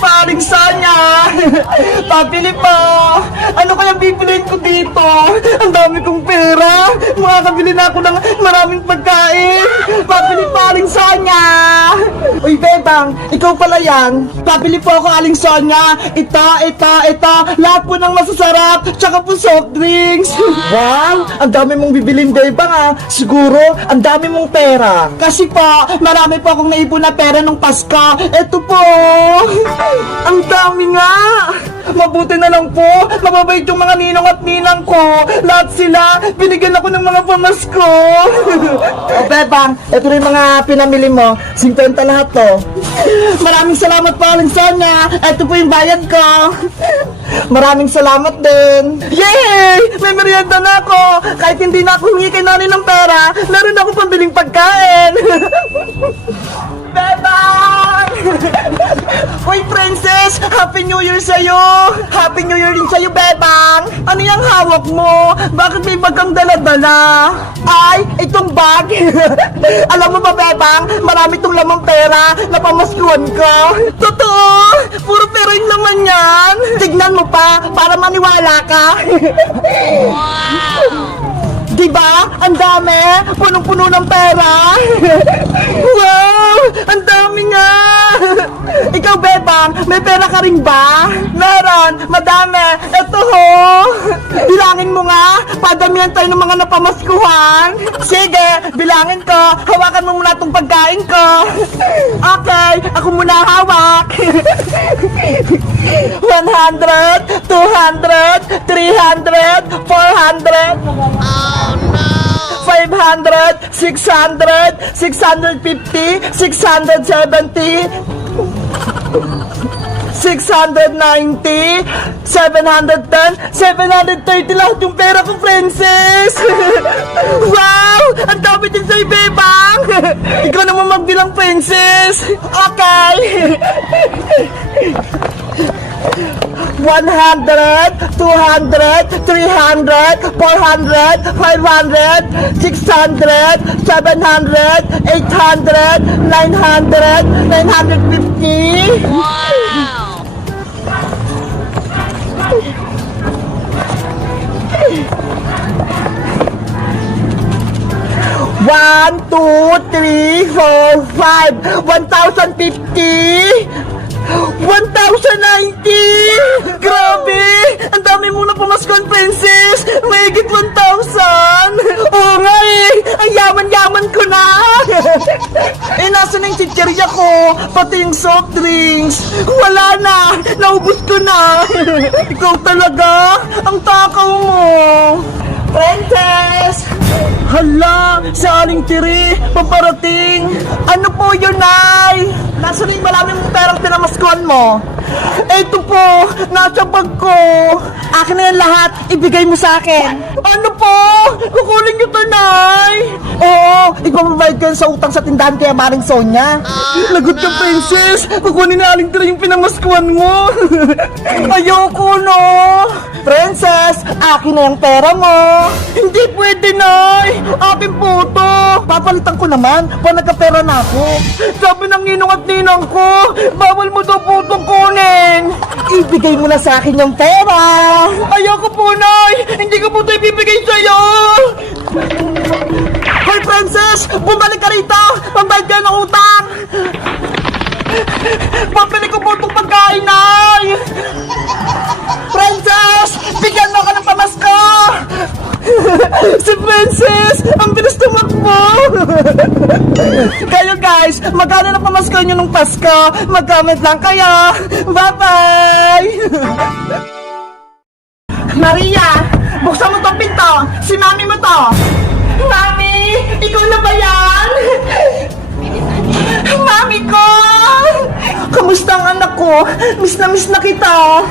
paring Sonya! Papili po! Ano kaya bibiliin ko dito? Ang dami kong pera! Makakabili na ako ng maraming pagkain! Papili paring Sonya! Uy, Bebang! Ikaw pala yan! Papili po ako, aling Sonya! Ito! Lahat po ng masasarap! Tsaka po soft drinks! Wow! Ang dami mong bibilin, Bebang ah! Siguro, ang dami mong pera! Kasi po, marami po akong naipon na pera nung Pasko! Ito po! Ang dami nga! Mabuti na lang po! Mababait yung mga ninong at ninang ko! Lahat sila, binigyan ako ng mga pamasko! O Bebang, ito rin mga pinamili mo. 50 lahat to. Maraming salamat po, aling Sonya! Ito po yung bayad ko! Maraming salamat din! Yay! May merienda na ako! Kahit hindi na ako humingi kay nanay ng pera, meron ako pambiling pagkain! Bebang! Uy, Princess! Happy New Year sa'yo! Happy New Year din sa'yo, Bebang! Ano yung hawak mo? Bakit may bag kang dala-dala? Ay, itong bag! Alam mo ba, Bebang? Marami itong lamang pera na pamaskuhan ko! Totoo! Puro pera yung naman yan! Tignan mo pa, para maniwala ka! Diba? Ang dami! Punong-puno ng pera! Wow! Ang dami nga! Ikaw, Bebang, may pera ka rin ba? Meron! Madami! Ito ho! Bilangin mo nga! Padamihan tayo ng mga napamaskuhan! Sige! Bilangin ko! Hawakan mo muna itong pagkain ko! Okay! Ako muna hawak! 100! 200! 300! 400! 500, 600, 650, 670, 690, 710, 730 lahat yung pera ko, Princess! Wow! Ang dami din sa'yo, Bebang! Ikaw naman magbilang, Princess! Okay! 100, 200, 300, 400, 500, 600, 700, 800, 900, 950. Wow! One, two, three, four, five, 1,050. 1,090! Grabe! Ang dami mo na pumaskuhan, Princess! Mahigit 1,000! Oo nga eh! Ang yaman-yaman ko na! Eh, nasa na yung chichirya ko? Pati yung soft drinks! Wala na! Naubos ko na! Ikaw talaga! Ang takaw mo! Princess! Hala! Si Aling Tiri! Paparating! Ano po yun, Nay? Nasa na yung maraming perang pinamaskuhan mo? Eto po! Nasa bag ko! Akin na yan lahat! Ibigay mo sa akin! Ano po? Kukunin niyo to, Nay! Oo! Ipapabayad ko sa utang sa tindahan kaya Maring Sonya! Lagot ka, Princess! Kukunin na Aling Tiri yung pinamaskuhan mo! Ayoko, no! Princess! Akin na yung pera mo! Hindi pwede, Nay! Akin po to! Papalitan ko naman kung nagkapera na ako! Sabi ng ninong at ninang ko, bawal mo daw po itong kunin! Ibigay mo na sa akin yung pera! Ayoko po, Nay! Hindi ko po ito ibibigay sa'yo! Hoy, Princess! Bumalik ka rito! Pambayad ka ng utang! Papili ko po itong pagkain, Nay! Princess! Bigyan mo ako ng pamasko! Si Princess! Ang bilis tumakbo! Kayo guys, magkano na pamasko nyo nung Pasko? Mag-comment lang kayo! Bye-bye! Maria! Buksan mo tong pinto! Si Mami mo to! Mami! Ikaw na ba yan? Mami ko! Kamusta ang anak ko? Miss na kita.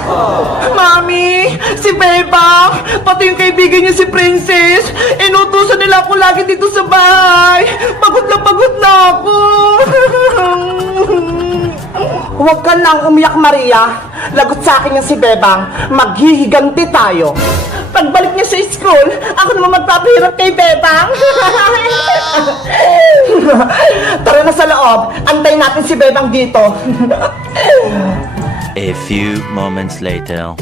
Mami, si Beba, pati yung kaibigan niya si Princess, inutusan nila ako lagi dito sa bahay. Pagod na ako. Huwag ka nang umiyak, Maria. Lagot sa akin yung si Bebang. Maghihiganti tayo. Pagbalik niya sa school, ako naman magpapahirap kay Bebang. Tara na sa loob. Antayin natin si Bebang dito. A few moments later.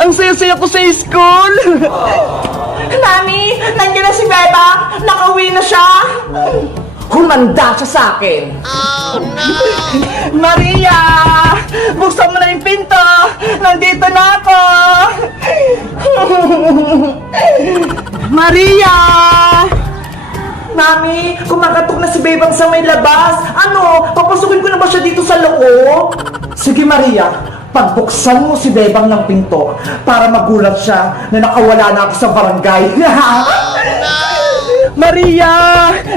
Ang saya-saya ko sa school! Mami, nandiyan na si Beba. Nakauwi na siya. Humanda siya sa akin. Maria! Buksan mo na yung pinto! Nandito na ako! Maria! Mami, kumakatok na si Bebang sa may labas. Ano, papasukin ko na ba siya dito sa loob? Sige Maria, pagbuksan mo si Bebang ng pinto para magulat siya na nakawala na ako sa barangay. Maria!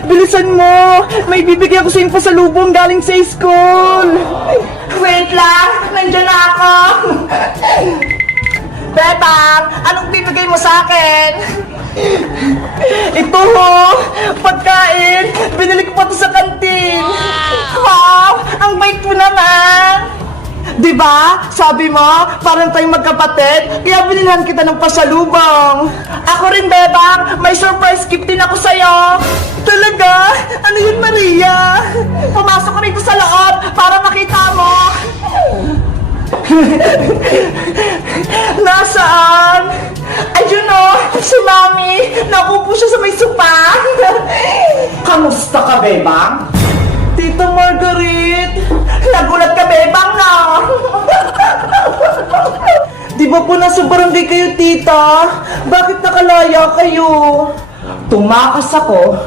Bilisan mo! May bibigyan ko sa yung pasalubong galing sa school! Wait lang, nandiyan na ako. Bebang, anong bibigay mo sa akin? Ito ho! Pagkain! Binili ko pa to sa kantin! Wow, ang bait mo naman. Diba? Sabi mo, parang tayong magkapatid, kaya binilhan kita ng pasalubong. Ako rin, Bebang, may surprise gift din ako sa'yo. Talaga? Ano yun, Maria? Pumasok ka rito sa loob para makita mo. Nasaan? Ayun o, si Mami, nakupo siya sa may sopa. Kamusta ka, Bebang? Tita Margaret! Nagulat ka, Bebang, no? Di ba po nasa barangay kayo, tita? Bakit nakalaya kayo? Tumakas ako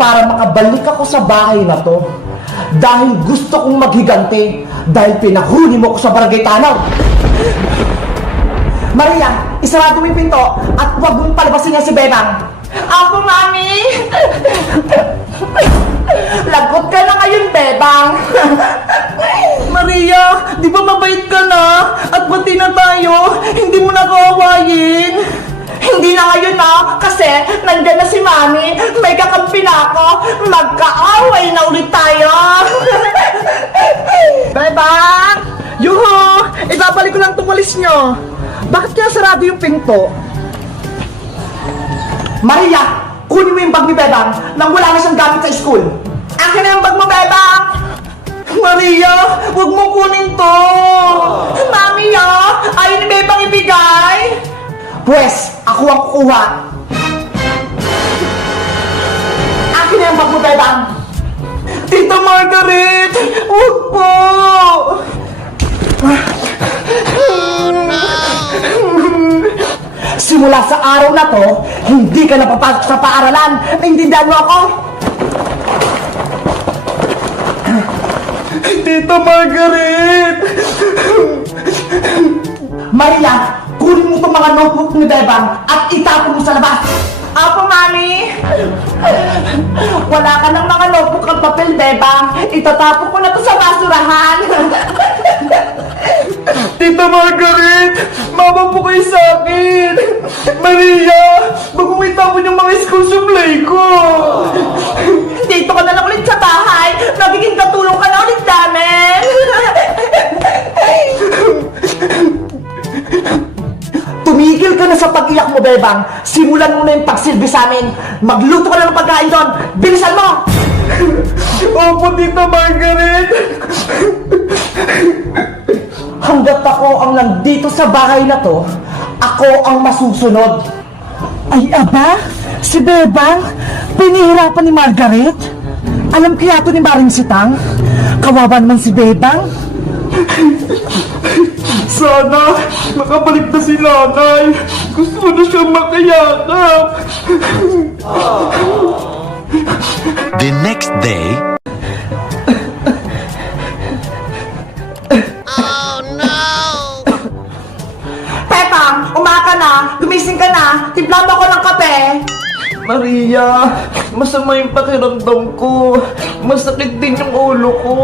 para makabalik ako sa bahay na to. Dahil gusto kong maghigante dahil pinahuli mo ko sa barangay Tanaw. Maria, isarado mo yung pinto at huwag mong palabasin niya si Bebang. Ako, Mami! Lagot ka na ngayon, Bebang! Maria, di ba mabait ka na? At pati na tayo, hindi mo na kaawayin. Hindi na ngayon na, kasi nandyan na si Mami, may kakampi na ako, magkaaway na ulit tayo! Bebang! Yuho! Ibabalik ko lang tumalis nyo. Bakit kaya sarado yung pinto? Maria, kunin mo yung bag ni Bebang nang wala na siyang gamit sa school. Akin na yung bag mo, Bebang! Maria, huwag mo kunin to! Mami, ayaw ni Bebang ibigay! Pwes, ako ang kukuha. Akin na yung bag mo, Bebang! Tita Margaret! Huwag po! Simula sa araw na to, hindi ka napapasok sa paaralan. Naintindihan mo ako? Tita Margaret! Maria, kunin mo itong mga notebook ni Bebang at itapon mo sa labas. Apo, Mami! Wala ka ng mga notebook at papel, Bebang. Itatapon ko na to sa basurahan. Tita Margaret! Mama po kayo sa akin! Maria! Bago may tapon yung mga school supply ko! Dito ka na lang ulit sa bahay. Magiging katulong ka na ulit namin. Tumigil ka na sa pag-iyak mo, Bebang. Simulan mo na yung pagsilbi sa amin. Magluto ka na ng pagkain doon. Bilisan mo! Opo, Tita Margaret! Hanggat ako ang nandito sa bahay na to, ako ang masusunod. Ay, aba! Si Bebang! Pinihirapan ni Margaret! Alam kaya to ni Maring Sitang? Kawawa naman si Bebang! Sana makabalik na si nanay! Gusto ko na siyang makayakap! The next day. Pepang, umaka na, gumising ka na, timplan mo ako ng kape. Maria, masama yung pakiramdam ko. Masakit din yung ulo ko.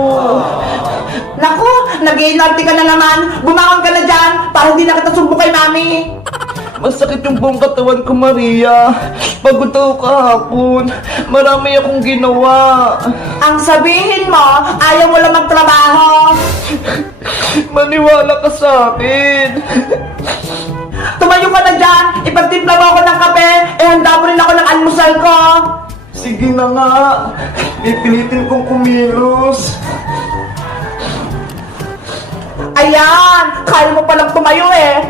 Naku, nag-iinarte ka na naman. Bumangon ka na dyan para hindi na kita sumbo kay Mami. Masakit yung buong katawan ko, Maria. Pagod ako kahapon. Marami akong ginawa. Ang sabihin mo, ayaw mo lang magtrabaho. Maniwala ka sa akin. Tumayo ka na dyan, ipagtimpla mo ako ng kape, handa mo rin ako ng almusal ko. Sige na nga. Pipilitin kong kumilos. Ayan! Kaya mo palang tumayo eh.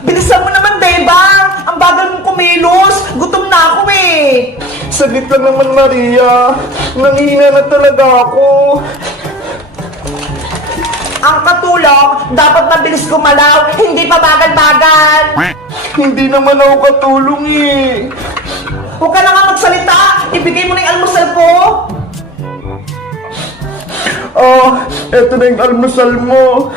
Bilisan mo naman, Bebang! Ang bagal mong kumilos! Gutom na ako eh! Saglit lang naman, Maria. Nanghihina na talaga ako. Ang katulong, dapat mabilis gumalaw, hindi pa bagal-bagal! Hindi naman ako katulong eh. Huwag ka na nga magsalita! Ibigay mo na yung almusal ko! Eto na yung almusal mo.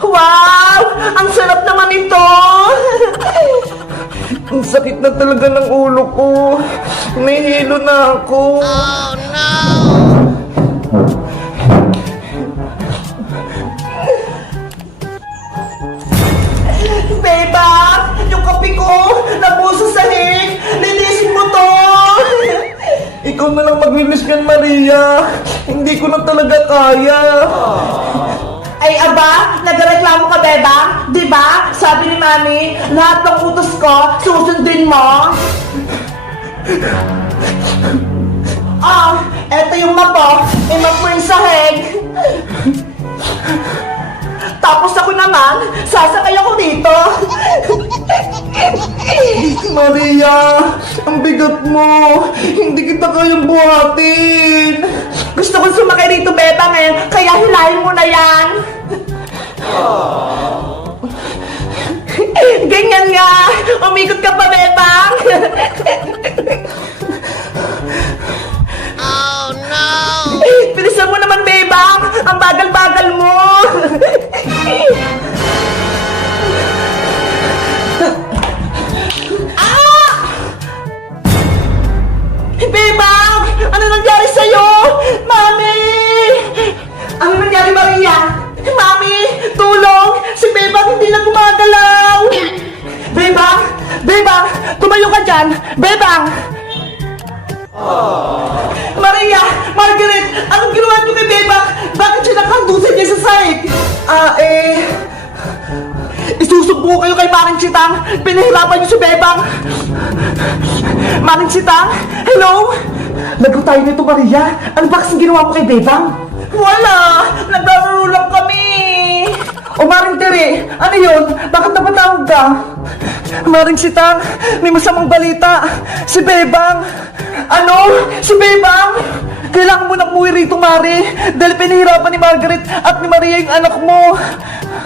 Wow! Ang sarap naman ito! Ang sakit na talaga ng ulo ko. Nahihilo na ako. Beba! Yung kape ko! Nabuso sa sahig! Linisin mo to! Ikaw na lang maglinis yan, Maria. Hindi ko na talaga kaya. Ay aba, nagreklamo ka, Beba? Diba? Sabi ni Mami, lahat ng utos ko, susundin mo. Eto yung mapo. Imap mo yung sahig. Tapos ako naman, sasakay ako dito. Maria, ang bigat mo. Hindi kita kayang buhatin. Gusto ko sumakay dito, Beba, ngayon, kaya hilahin mo na yan. Ganyan nga! Umikot ka pa, Bebang! Oh, no! Bilisan mo naman, Bebang! Ang bagal-bagal mo! Bebang! Ano nangyari sa'yo? Mami! Ano nangyari, Maria? Mami! Tulong! Si Bebang hindi na gumagalaw! Bebang! Bebang! Tumayo ka dyan! Bebang! Maria! Margaret! Anong ginawa niyo kay Bebang? Bakit siya nakahandusan niya sa sahig? Isusubo kayo kay Maring Sitang! Pinahirapan niyo si Bebang! Maring Sitang? Hello? Lago tayo nito, Maria. Ano ba kasing ginawa mo kay Bebang? Wala! Naglalaro lang kami! O Maring Tere, ano yun? Bakit napatawag ka? Maring Sitang, may masamang balita. Si Bebang! Ano? Si Bebang? Kailangan mo nang umuwi rito, Mari. Dahil pinahirapan ni Margaret at ni Maria yung anak mo.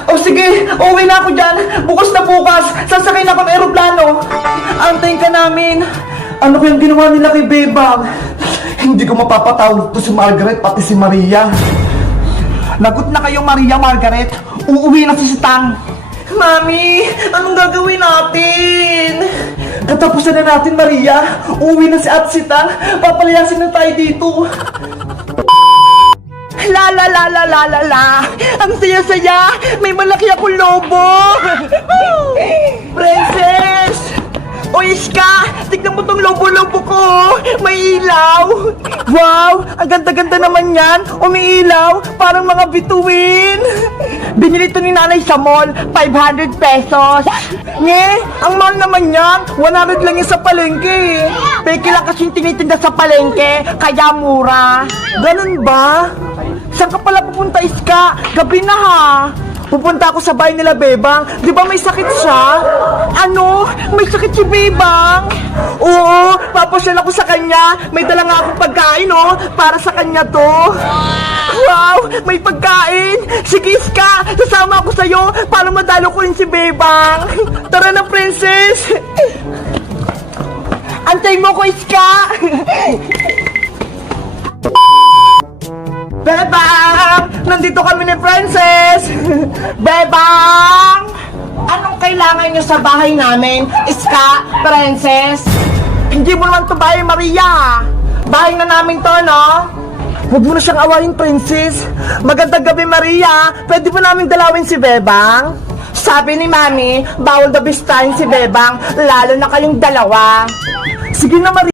O sige, uuwi na ako dyan. Bukas na bukas, sasakay na ako ng aeroplano. Antayin ka namin. Ano kayang ginawa nila kay Bebang? Hindi ko mapapatawag to si Margaret pati si Maria. Lagot na kayo, Maria, Margaret. Uuwi na si Sitang. Mami, anong gagawin natin? Katapusan na natin, Maria. Uuwi na si At Sitang. Papalayasin na tayo dito. La la la la la la la. Ang saya-saya. May malaki akong lobo. Princess! O Iska, tignan mo tong lobo-lobo ko. May ilaw. Wow, ang ganda-ganda naman yan. Umiilaw, parang mga bituin. Binili to ni nanay sa mall, 500 pesos. Nye, ang mahal naman yan. 100 lang yan sa palengke. Peke lang kasing tinitinda sa palengke, kaya mura. Ganun ba? Saan ka pala pupunta, Iska? Gabi na ha. Pupunta ako sa bahay nila Bebang. Di ba may sakit siya? Ano? May sakit si Bebang? Oo, papasyal ako sa kanya. May dala nga akong pagkain, oh. Para sa kanya to. Wow, may pagkain. Sige, Iska, sasama ako sa'yo para madalo ko rin si Bebang. Tara na, Princess. Antay mo ko, Iska. Bebang! Nandito kami ni Princess! Bebang! Anong kailangan niyo sa bahay namin? Iska, Princess? Hindi mo naman to bahay, Maria! Bahay na namin to, no? Huwag mo na siyang awayin, Princess. Magandang gabi, Maria. Pwede mo namin dalawin si Bebang? Sabi ni Mami, bawal daw bistahin si Bebang, lalo na kayong dalawa. Sige na, Maria.